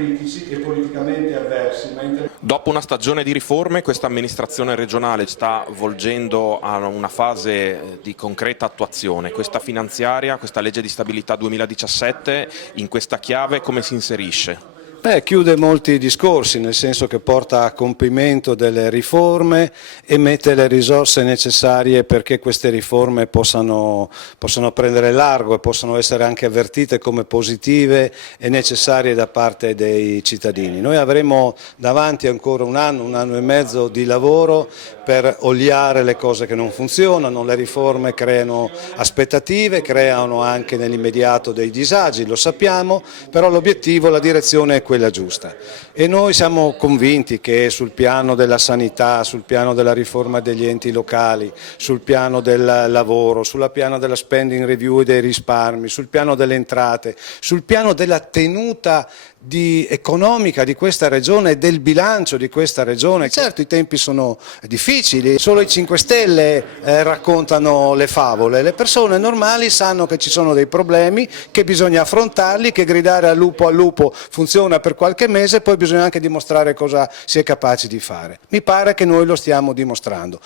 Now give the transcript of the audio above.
critici e politicamente avversi. Dopo una stagione di riforme, questa amministrazione regionale sta volgendo a una fase di concreta attuazione. Questa finanziaria, questa legge di stabilità 2017, in questa chiave come si inserisce? Chiude molti discorsi, nel senso che porta a compimento delle riforme e mette le risorse necessarie perché queste riforme possano prendere largo e possano essere anche avvertite come positive e necessarie da parte dei cittadini. Noi avremo davanti ancora un anno e mezzo di lavoro per oliare le cose che non funzionano. Le riforme creano aspettative, creano anche nell'immediato dei disagi, lo sappiamo, però l'obiettivo, la direzione è quella giusta e noi siamo convinti che sul piano della sanità, sul piano della riforma degli enti locali, sul piano del lavoro, sul piano della spending review e dei risparmi, sul piano delle entrate, sul piano della tenuta economica di questa regione e del bilancio di questa regione. Certo, i tempi sono difficili, solo i 5 Stelle raccontano le favole, le persone normali sanno che ci sono dei problemi, che bisogna affrontarli, che gridare al lupo funziona per qualche mese, poi bisogna anche dimostrare cosa si è capaci di fare. Mi pare che noi lo stiamo dimostrando.